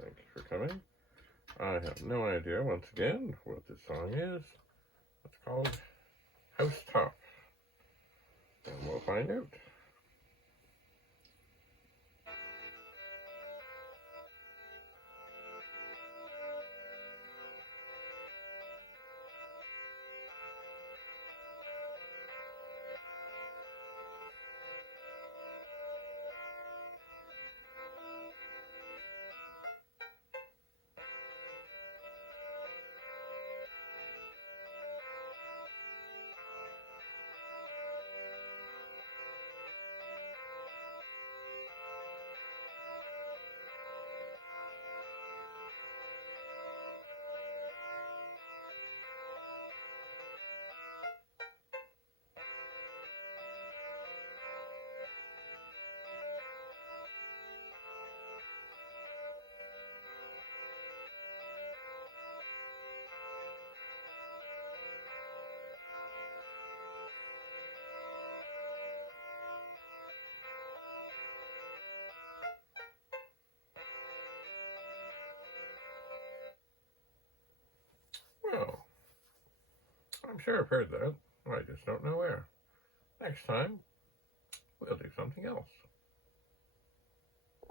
Thank you for coming. I have no idea, once again, what this song is. It's called Housetop. And we'll find out. Well, I'm sure I've heard that. I just don't know where. Next time, we'll do something else.